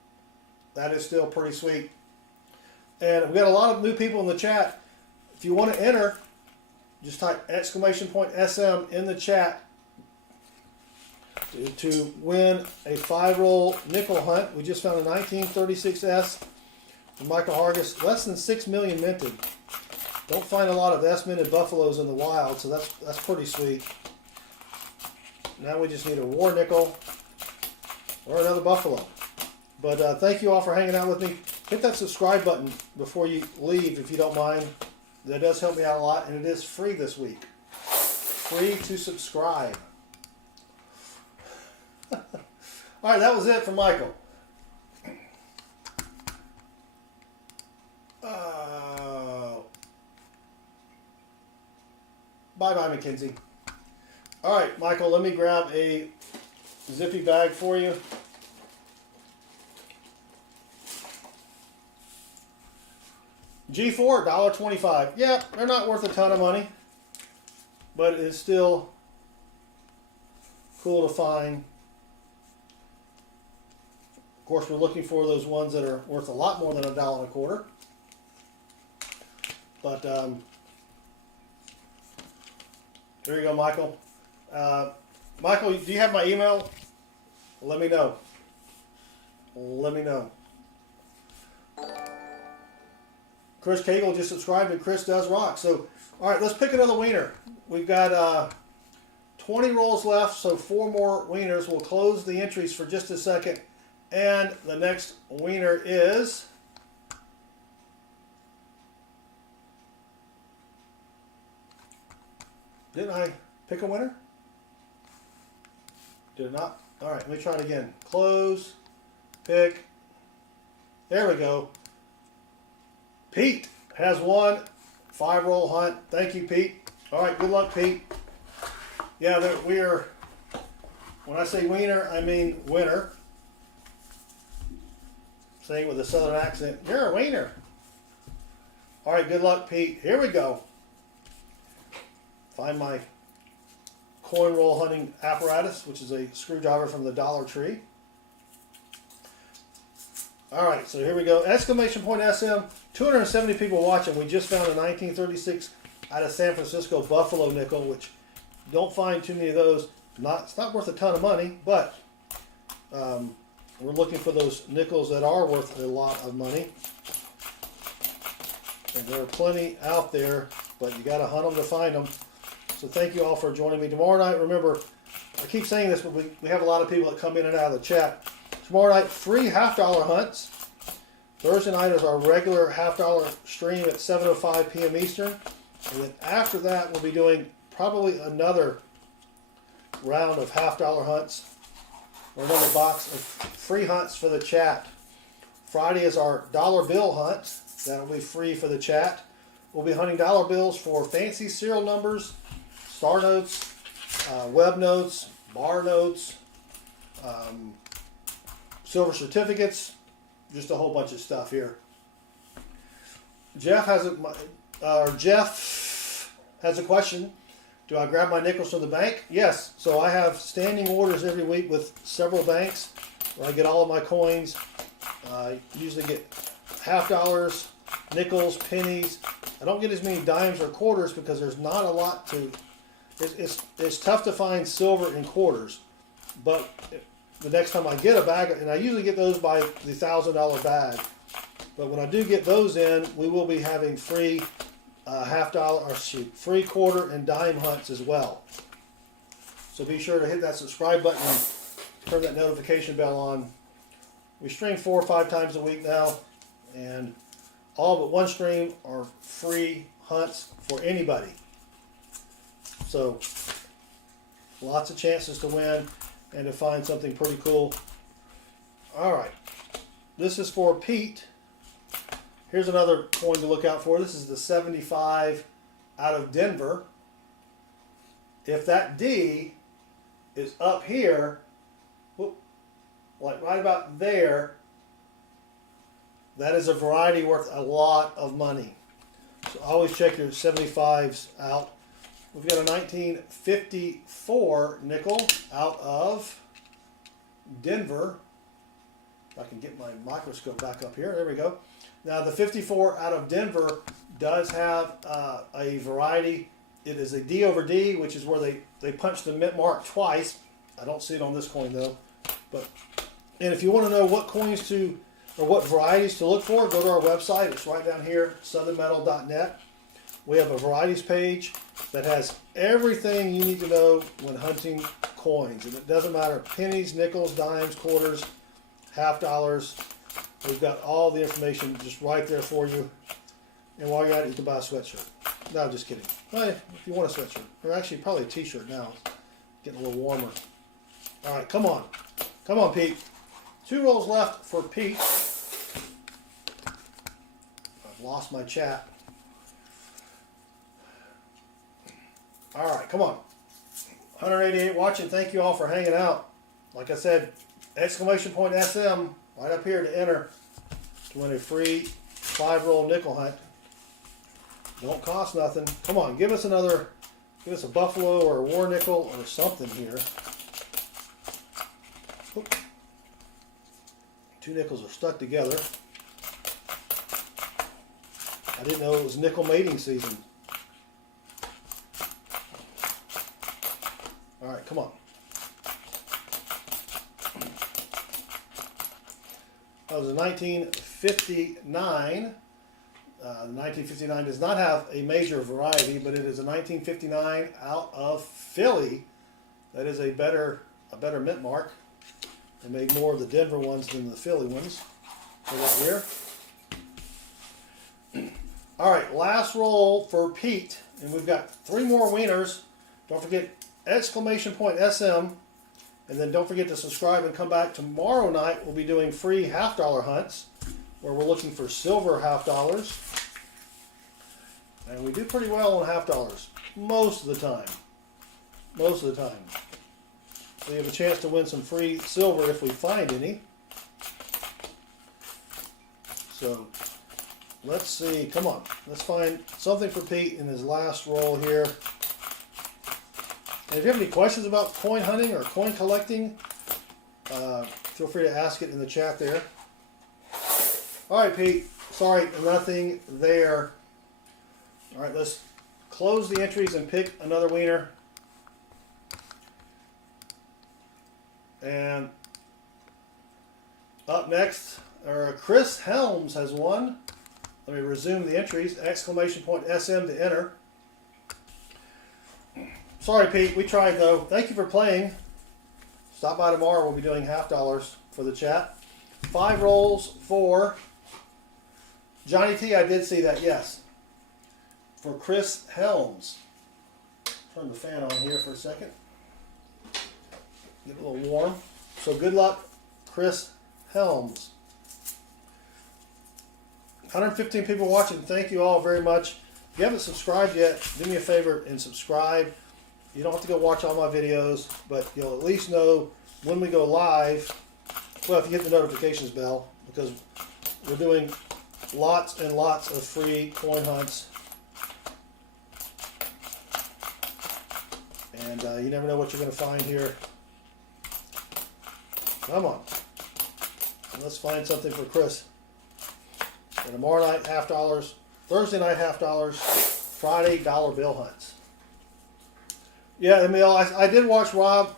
That is still pretty sweet. And we got a lot of new people in the chat. If you want to enter, just type !SM in the chat to win a 5-roll nickel hunt. We just found a 1936S from Michael Hargis. Less than 6 million minted. Don't find a lot of S-minted buffaloes in the wild, so that's pretty sweet. Now we just need a war nickel or another buffalo. But thank you all for hanging out with me. Hit that subscribe button before you leave if you don't mind. That does help me out a lot, and it is free this week. Free to subscribe. All right, that was it for Michael. Bye-bye, Mackenzie. All right, Michael, let me grab a zippy bag for you. G4, $1.25. Yeah, they're not worth a ton of money, but it's still cool to find. Of course, we're looking for those ones that are worth a lot more than $1.25. But there you go, Michael. Michael, do you have my email? Let me know. Let me know. Chris Cagle just subscribed, and Chris does rock. So, all right, let's pick another wiener. We've got 20 rolls left, so 4 more wieners. We'll close the entries for just a second. And the next wiener is... Didn't I pick a winner? Did it not? All right, let me try it again. Close, pick. There we go. Pete has won 5-roll hunt. Thank you, Pete. All right, good luck, Pete. Yeah, we are, when I say wiener, I mean winner. Saying with a southern accent, you're a wiener. All right, good luck, Pete. Here we go. Find my coin roll hunting apparatus, which is a screwdriver from the Dollar Tree. All right, so here we go. Exclamation point SM. 270 people watching. We just found a 1936 out of San Francisco Buffalo nickel, which don't find too many of those. It's not worth a ton of money, but we're looking for those nickels that are worth a lot of money. And there are plenty out there, but you got to hunt them to find them. So thank you all for joining me. Tomorrow night, remember, I keep saying this, but we have a lot of people that come in and out of the chat. Tomorrow night, free half-dollar hunts. Thursday night is our regular half-dollar stream at 7:05 p.m. Eastern. And then after that, we'll be doing probably another round of half-dollar hunts or another box of free hunts for the chat. Friday is our dollar bill hunt. That will be free for the chat. We'll be hunting dollar bills for fancy serial numbers, star notes, web notes, bar notes, silver certificates, just a whole bunch of stuff here. Jeff has a question. Do I grab my nickels from the bank? Yes. So I have standing orders every week with several banks where I get all of my coins. I usually get half-dollars, nickels, pennies. I don't get as many dimes or quarters because there's not a lot to. It's tough to find silver in quarters, but the next time I get a bag, and I usually get those by the $1,000 bag, but when I do get those in, we will be having free free quarter and dime hunts as well. So be sure to hit that subscribe button and turn that notification bell on. We stream 4 or 5 times a week now, and all but one stream are free hunts for anybody. So lots of chances to win and to find something pretty cool. All right, this is for Pete. Here's another coin to look out for. This is the 75 out of Denver. If that D is up here, like right about there, that is a variety worth a lot of money. So always check your 75s out. We've got a 1954 nickel out of Denver. If I can get my microscope back up here. There we go. Now the 54 out of Denver does have a variety. It is a D over D, which is where they punch the mint mark twice. I don't see it on this coin though. And if you want to know what coins to, or what varieties to look for, go to our website. It's right down here, southernmetal.net. We have a varieties page that has everything you need to know when hunting coins. And it doesn't matter, pennies, nickels, dimes, quarters, half-dollars. We've got all the information just right there for you. And while you're at it, you can buy a sweatshirt. No, just kidding. Well, if you want a sweatshirt, or actually probably a t-shirt now. It's getting a little warmer. All right, come on. Come on, Pete. 2 rolls left for Pete. I've lost my chat. All right, come on. 188 watching. Thank you all for hanging out. Like I said, exclamation point SM right up here to enter to win a free 5-roll nickel hunt. Don't cost nothing. Come on, give us a buffalo or a war nickel or something here. Oop. 2 nickels are stuck together. I didn't know it was nickel mating season. All right, come on. That was a 1959. The 1959 does not have a major variety, but it is a 1959 out of Philly. That is a better mint mark. They made more of the Denver ones than the Philly ones for that year. All right, last roll for Pete, and we've got 3 more wieners. Don't forget exclamation point SM, and then don't forget to subscribe and come back tomorrow night. We'll be doing free half-dollar hunts where we're looking for silver half-dollars, and we do pretty well on half-dollars. most of the time. Most of the time. So you have a chance to win some free silver if we find any. So let's see. Come on. Let's find something for Pete in his last roll here. And if you have any questions about coin hunting or coin collecting, feel free to ask it in the chat there. All right, Pete. Sorry, nothing there. All right, let's close the entries and pick another wiener. And up next, Chris Helms has won. Let me resume the entries. Exclamation point SM to enter. Sorry, Pete. We tried, though. Thank you for playing. Stop by tomorrow. We'll be doing $half for the chat. 5 rolls for Johnny T. I did see that, yes. For Chris Helms. Turn the fan on here for a second. Get a little warm. So good luck, Chris Helms. 115 people watching. Thank you all very much. If you haven't subscribed yet, do me a favor and subscribe. You don't have to go watch all my videos, but you'll at least know when we go live. Well, if you hit the notifications bell, because we're doing lots and lots of free coin hunts. And you never know what you're going to find here. Come on. Let's find something for Chris. And tomorrow night, $half. Thursday night, $half. Friday, dollar bill hunts. Yeah, Emil, I did watch Rob.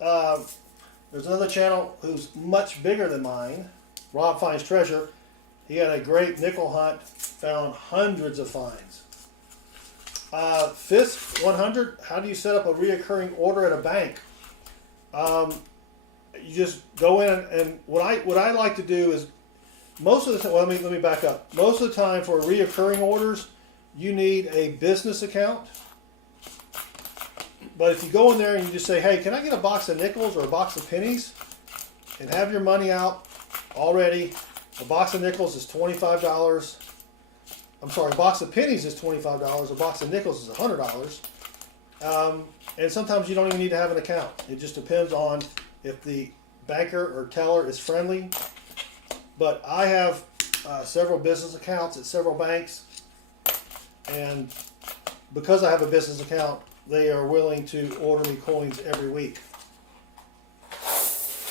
There's another channel who's much bigger than mine. Rob Finds Treasure. He had a great nickel hunt. Found hundreds of finds. Fisk 100. How do you set up a reoccurring order at a bank? You just go in and what I like to do is most of the time. Well, let me back up. Most of the time for reoccurring orders, you need a business account. But if you go in there and you just say, "Hey, can I get a box of nickels or a box of pennies?" and have your money out already, a box of nickels is $25. I'm sorry, a box of pennies is $25. A box of nickels is $100. And sometimes you don't even need to have an account. It just depends on if the banker or teller is friendly. But I have several business accounts at several banks. And because I have a business account, they are willing to order me coins every week.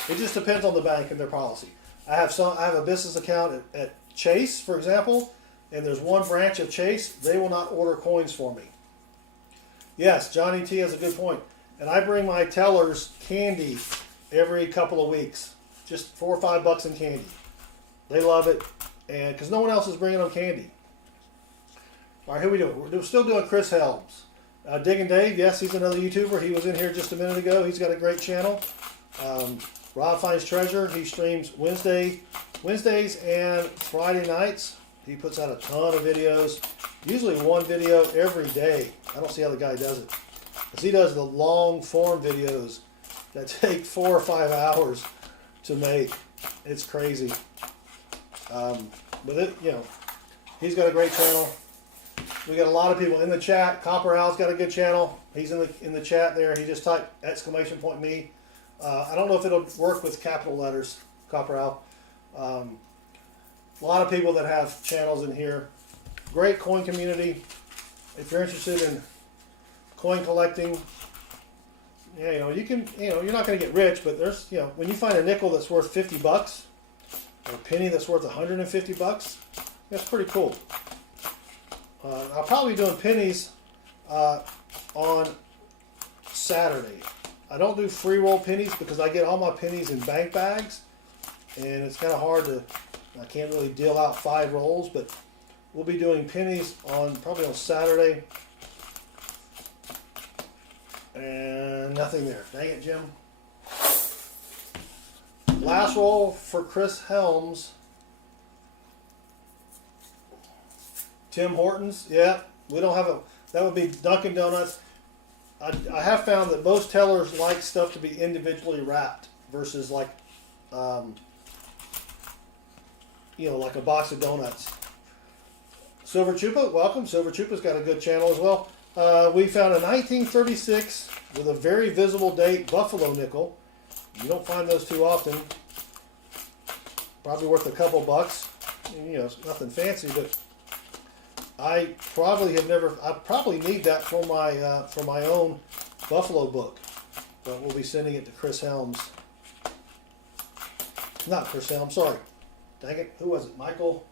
It just depends on the bank and their policy. I have a business account at Chase, for example, and there's one branch of Chase. They will not order coins for me. Yes, Johnny T has a good point. And I bring my tellers candy every couple of weeks. Just $4 or $5 in candy. They love it, and because no one else is bringing them candy. All right, here we do it. We're still doing Chris Helms. Digging Dave, yes, he's another YouTuber. He was in here just a minute ago. He's got a great channel. Rob Finds Treasure. He streams Wednesdays and Friday nights. He puts out a ton of videos. Usually one video every day. I don't see how the guy does it. Because he does the long form videos that take 4 or 5 hours to make. It's crazy. But he's got a great channel. We got a lot of people in the chat. Copper Al's got a good channel. He's in the chat there. He just typed !me. I don't know if it'll work with capital letters, Copper Al. A lot of people that have channels in here. Great coin community. If you're interested in coin collecting, you can, you're not going to get rich, but there's, when you find a nickel that's worth $50 or a penny that's worth $150, that's pretty cool. I'll probably be doing pennies on Saturday. I don't do free roll pennies because I get all my pennies in bank bags, and it's kind of hard to. I can't really deal out 5 rolls, but we'll be doing pennies probably on Saturday. And nothing there. Dang it, Jim. Last roll for Chris Helms. Tim Hortons, yeah, we don't have that would be Dunkin' Donuts. I have found that most tellers like stuff to be individually wrapped versus like a box of donuts. Silver Chupa, welcome. Silver Chupa's got a good channel as well. We found a 1936 with a very visible date buffalo nickel. You don't find those too often. Probably worth a couple bucks. You know, it's nothing fancy, but I probably have never. I probably need that for my own buffalo book. But we'll be sending it to Chris Helms. Not Chris Helms. Sorry. Dang it. Who was it? Michael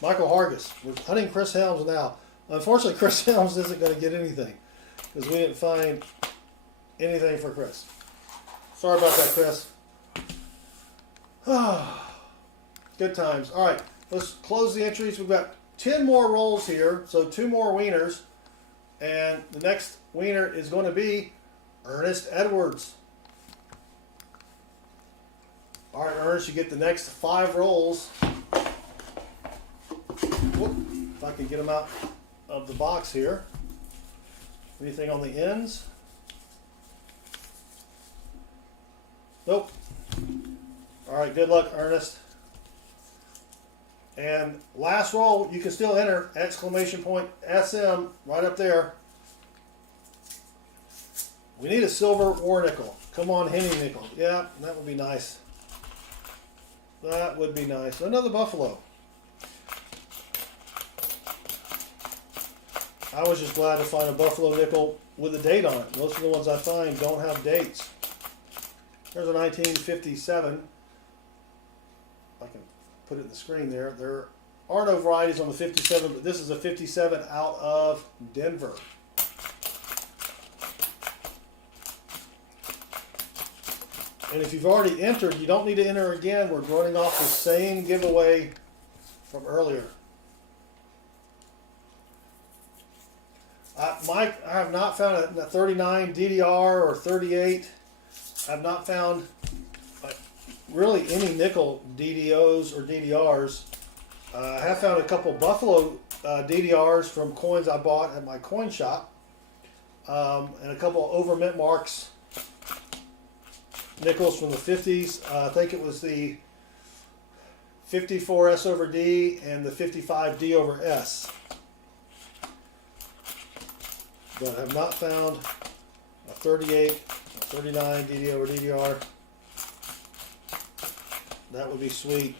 Hargis. We're hunting Chris Helms now. Unfortunately, Chris Helms isn't going to get anything because we didn't find anything for Chris. Sorry about that, Chris. Good times. All right, let's close the entries. We've got 10 more rolls here, so 2 more wieners. And the next wiener is going to be Ernest Edwards. All right, Ernest, you get the next 5 rolls. Whoop, if I can get them out of the box here. Anything on the ends? Nope. All right, good luck, Ernest. And last roll, you can still enter exclamation point SM right up there. We need a silver war nickel. Come on, Henny nickel. Yeah, that would be nice. That would be nice. Another buffalo. I was just glad to find a buffalo nickel with a date on it. Most of the ones I find don't have dates. There's a 1957. I can put it in the screen there. There are no varieties on the 57, but this is a 57 out of Denver. And if you've already entered, you don't need to enter again. We're running off the same giveaway from earlier. Mike, I have not found a 39 DDR or 38. I've not found really any nickel DDOs or DDRs. I have found a couple Buffalo DDRs from coins I bought at my coin shop, and a couple over mint marks nickels from the 50s. I think it was the 54 S over D and the 55 D over S. But I have not found a 38, a 39 DDO or DDR. That would be sweet.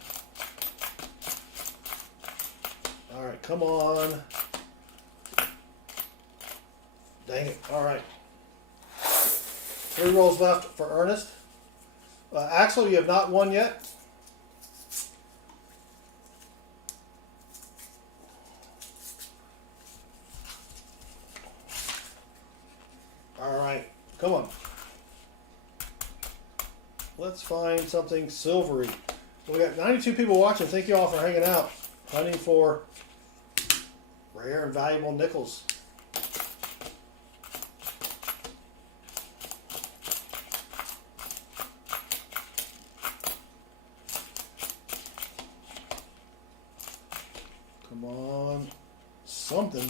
All right, come on. Dang it. All right. 3 rolls left for Ernest. Axel, you have not won yet. All right, come on. Let's find something silvery. We got 92 people watching. Thank you all for hanging out, hunting for rare and valuable nickels. Come on, something.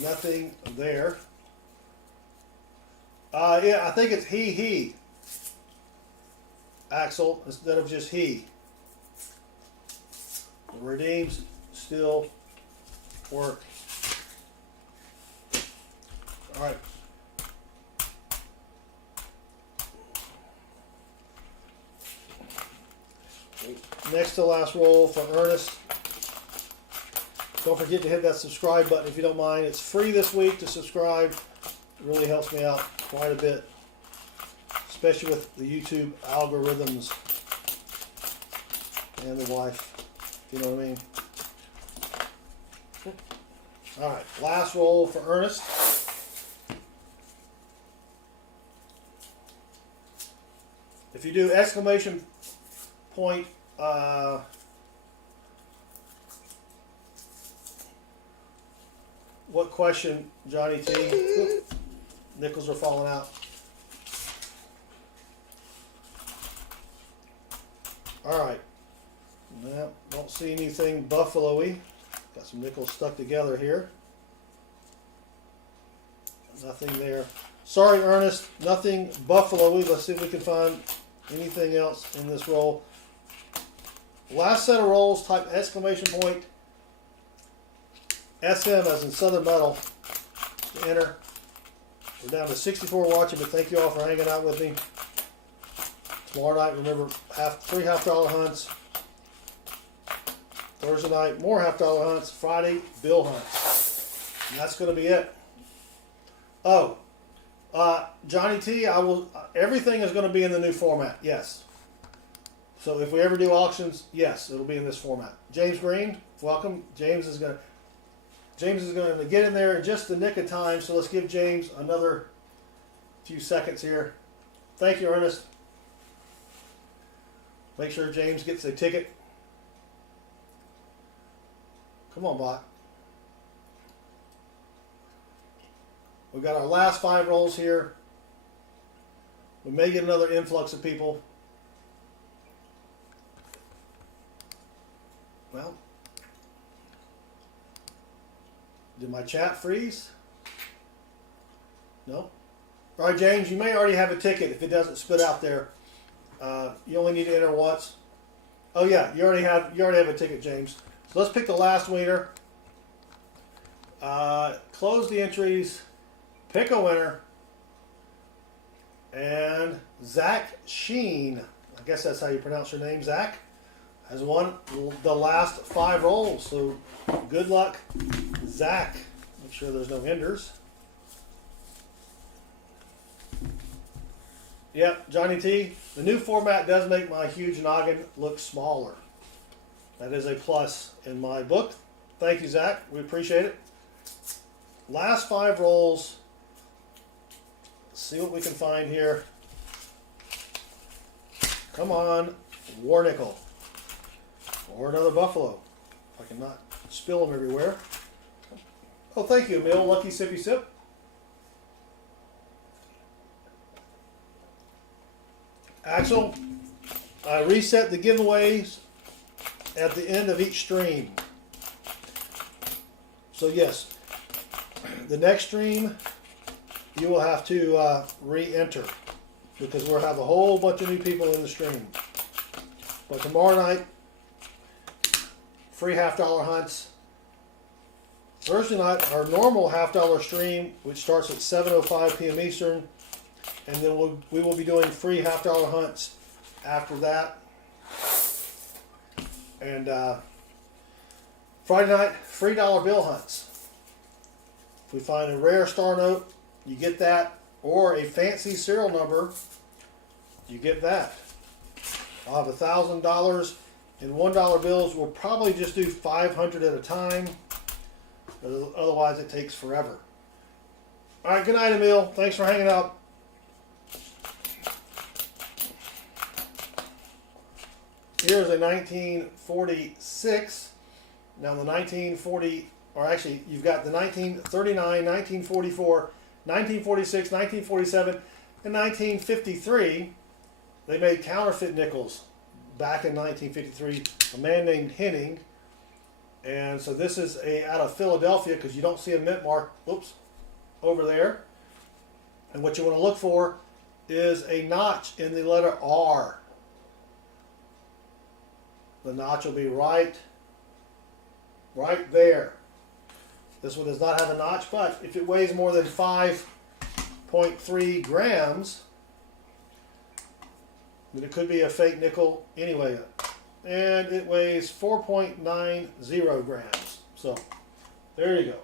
Nothing there. Yeah, I think it's he, Axel, instead of just he. The redeems still work. All right. Next to last roll for Ernest. Don't forget to hit that subscribe button if you don't mind. It's free this week to subscribe. It really helps me out quite a bit, especially with the YouTube algorithms and the wife, if you know what I mean. All right, last roll for Ernest. If you do exclamation point, what question, Johnny T? Oop, nickels are falling out. All right. No, don't see anything buffalo-y. Got some nickels stuck together here. Nothing there. Sorry, Ernest. Nothing buffalo-y. Let's see if we can find anything else in this roll. Last set of rolls, type exclamation point SM as in Southern Metal to enter. We're down to 64 watching, but thank you all for hanging out with me. Tomorrow night, remember, three half-dollar hunts. Thursday night, more half-dollar hunts. Friday, bill hunts. And that's going to be it. Oh, Johnny T, everything is going to be in the new format, yes. So if we ever do auctions, yes, it'll be in this format. James Green, welcome. James is going to get in there in just the nick of time, so let's give James another few seconds here. Thank you, Ernest. Make sure James gets a ticket. Come on, bot. We've got our last 5 rolls here. We may get another influx of people. Well, did my chat freeze? No. All right, James, you may already have a ticket if it doesn't spit out there. You only need to enter once. Oh yeah, you already have a ticket, James. So let's pick the last winner. Close the entries. Pick a winner. And Zach Sheen, I guess that's how you pronounce your name, Zach, has won the last 5 rolls. So good luck, Zach. Make sure there's no enders. Yep, Johnny T, the new format does make my huge noggin look smaller. That is a plus in my book. Thank you, Zach. We appreciate it. Last 5 rolls. Let's see what we can find here. Come on, war nickel. Or another buffalo. If I can not spill them everywhere. Oh, thank you, Emil. Lucky Sippy Sip. Axel, I reset the giveaways at the end of each stream. So yes, the next stream you will have to re-enter because we'll have a whole bunch of new people in the stream. But tomorrow night, free half-dollar hunts. Thursday night, our normal half-dollar stream, which starts at 7:05 p.m. Eastern. And then we will be doing free half-dollar hunts after that. And Friday night, free dollar bill hunts. If we find a rare star note, you get that. Or a fancy serial number, you get that. I'll have $1,000 in $1 bills. We'll probably just do 500 at a time. Otherwise, it takes forever. All right, good night, Emil. Thanks for hanging out. Here's a 1946. Now the 1940, or actually you've got the 1939, 1944, 1946, 1947, and 1953. They made counterfeit nickels back in 1953. A man named Henning. And so this is out of Philadelphia because you don't see a mint mark, oops, over there. And what you want to look for is a notch in the letter R. The notch will be right there. This one does not have a notch, but if it weighs more than 5.3 grams, then it could be a fake nickel anyway. And it weighs 4.90 grams. So, there you go.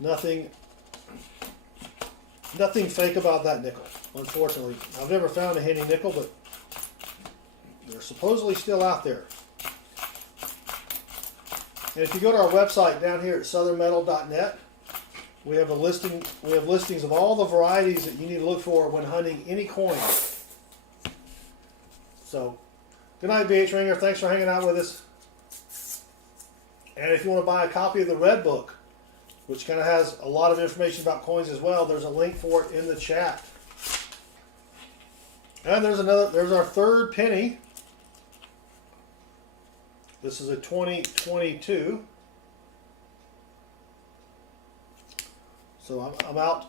Nothing fake about that nickel, unfortunately. I've never found a Henny nickel, but they're supposedly still out there. And if you go to our website down here at southernmetal.net, we have a listing. We have listings of all the varieties that you need to look for when hunting any coin. So, good night, BH Ringer. Thanks for hanging out with us. And if you want to buy a copy of the Red Book, which kind of has a lot of information about coins as well, there's a link for it in the chat. And there's our third penny. This is a 2022. So I'm out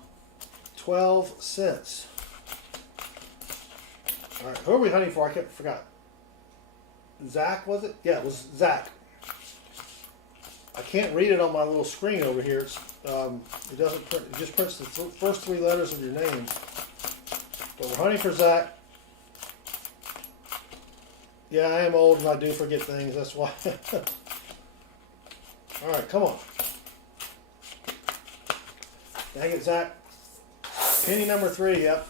12 cents. All right, who are we hunting for? I forgot. Zach, was it? Yeah, it was Zach. I can't read it on my little screen over here. It doesn't print. It just prints the first 3 letters of your name. But we're hunting for Zach. Yeah, I am old and I do forget things. That's why. All right, come on. Dang it, Zach. Penny number 3. Yep.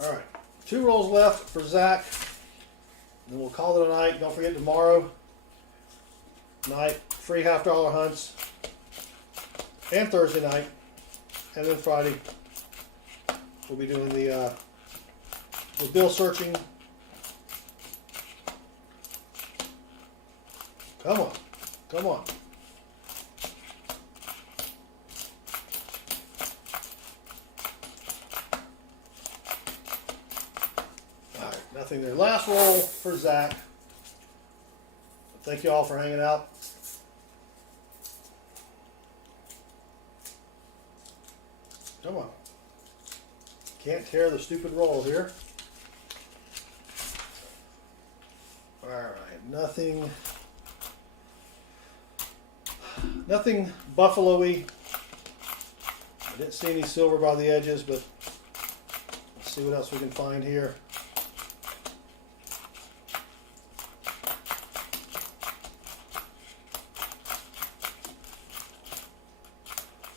All right, 2 rolls left for Zach. Then we'll call it a night. Don't forget tomorrow night, free $half hunts. And Thursday night. And then Friday, we'll be doing the bill searching. Come on. Come on. Alright, nothing there. Last roll for Zach. Thank you all for hanging out. Come on. Can't tear the stupid roll here. Alright, nothing buffalo-y. I didn't see any silver by the edges, but let's see what else we can find here.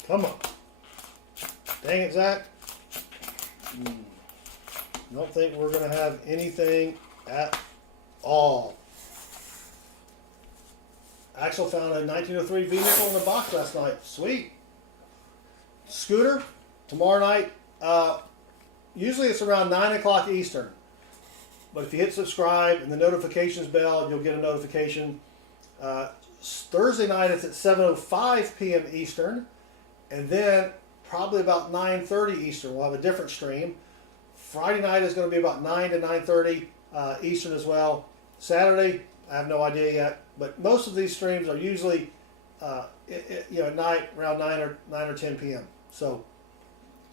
Come on. Dang it, Zach. Don't think we're going to have anything at all. Axel found a 1903 V-nickel in the box last night. Sweet. Scooter, tomorrow night. Usually it's around 9 o'clock Eastern. But if you hit subscribe and the notifications bell, you'll get a notification. Thursday night it's at 7:05 p.m. Eastern. And then probably about 9:30 Eastern, we'll have a different stream. Friday night is going to be about 9 to 9:30 Eastern as well. Saturday, I have no idea yet, but most of these streams are usually at night around 9 or 10 p.m. So,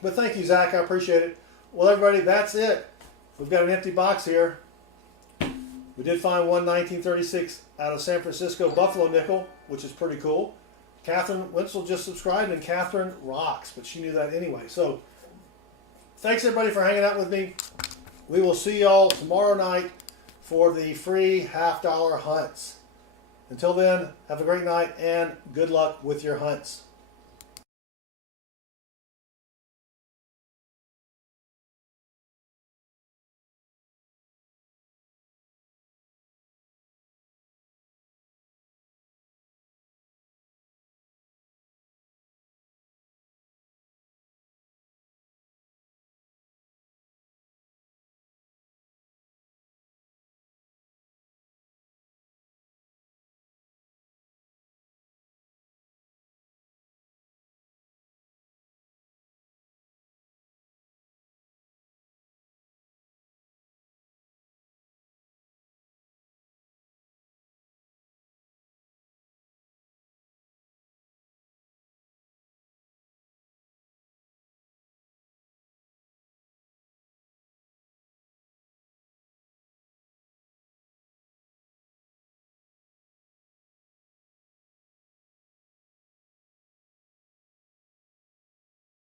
but thank you, Zach. I appreciate it. Well, everybody, that's it. We've got an empty box here. We did find one 1936 out of San Francisco Buffalo nickel, which is pretty cool. Catherine Wenzel just subscribed, and Catherine rocks, but she knew that anyway. So, thanks everybody for hanging out with me. We will see y'all tomorrow night for the free $half hunts. Until then, have a great night and good luck with your hunts.